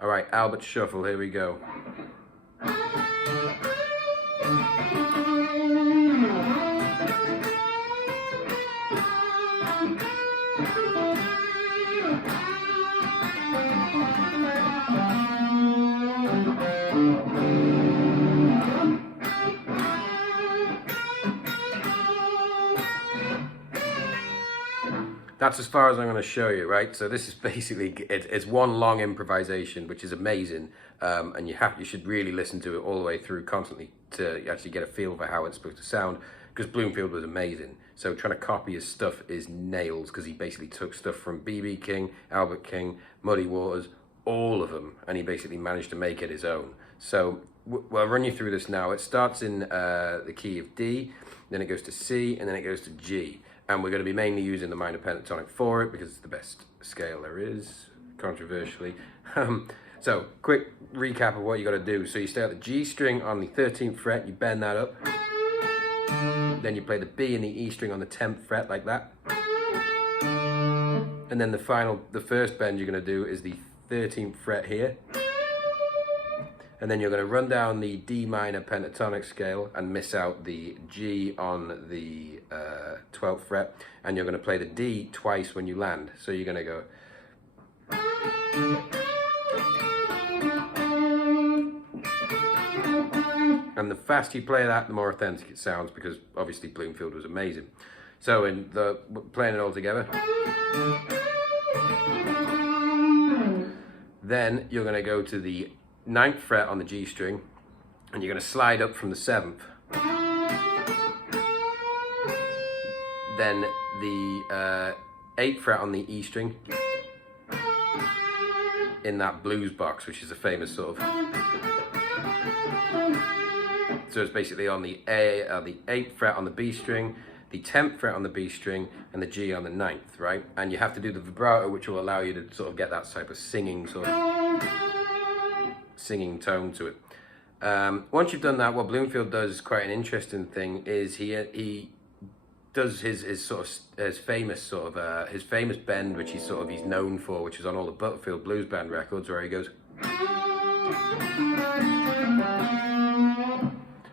All right, Albert Shuffle, here we go. That's as far as I'm going to show you, right? So this is basically, it's one long improvisation, which is amazing. And you should really listen to it all the way through constantly to actually get a feel for how it's supposed to sound, because Bloomfield was amazing. So trying to copy his stuff is nails, because he basically took stuff from B.B. King, Albert King, Muddy Waters, all of them, and he basically managed to make it his own. So I'll run you through this now. It starts in the key of D, then it goes to C, and then it goes to G. And we're going to be mainly using the minor pentatonic for it because it's the best scale there is, controversially. So, quick recap of what you got to do. So you start the G string on the 13th fret, you bend that up. Then you play the B and the E string on the 10th fret like that. And then the first bend you're going to do is the 13th fret here. And then you're going to run down the D minor pentatonic scale and miss out the G on the 12th fret. And you're going to play the D twice when you land. So you're going to go. And the faster you play that, the more authentic it sounds, because obviously Bloomfield was amazing. So playing it all together. Then you're going to go to the 9th fret on the G string, and you're going to slide up from the 7th. Then the 8th fret on the E string in that blues box, which is a famous sort of. So it's basically on the 8th fret on the B string, the 10th fret on the B string, and the G on the 9th, right? And you have to do the vibrato, which will allow you to sort of get that type of singing tone to it. Once you've done that, what Bloomfield does, quite an interesting thing, is he does his famous bend, which he's known for, which is on all the Butterfield Blues Band records, where he goes.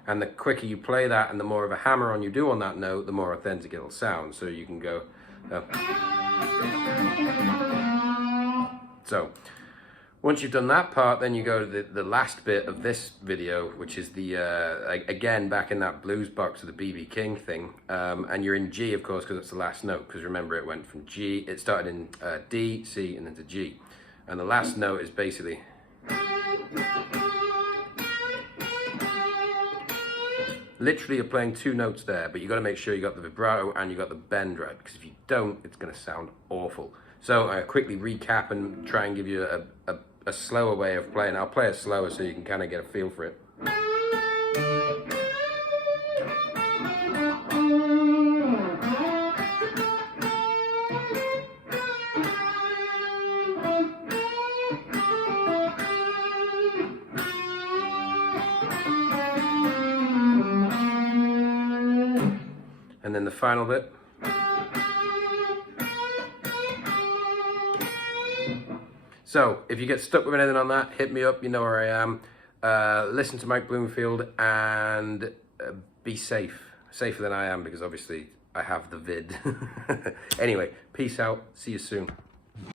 And the quicker you play that and the more of a hammer-on you do on that note, the more authentic it'll sound. So you can go. So once you've done that part, then you go to the last bit of this video, which is the, again, back in that blues box of the B.B. King thing. And you're in G, of course, because it's the last note. Because remember, it went from G, it started in D, C, and then to G. And the last note is basically. Literally, you're playing two notes there, but you got to make sure you got the vibrato and you got the bend right, because if you don't, it's going to sound awful. So I quickly recap and try and give you a slower way of playing. I'll play it slower so you can kind of get a feel for it. And then the final bit. So, if you get stuck with anything on that, hit me up, you know where I am. Listen to Mike Bloomfield and be safe. Safer than I am, because obviously I have the vid. Anyway, peace out. See you soon.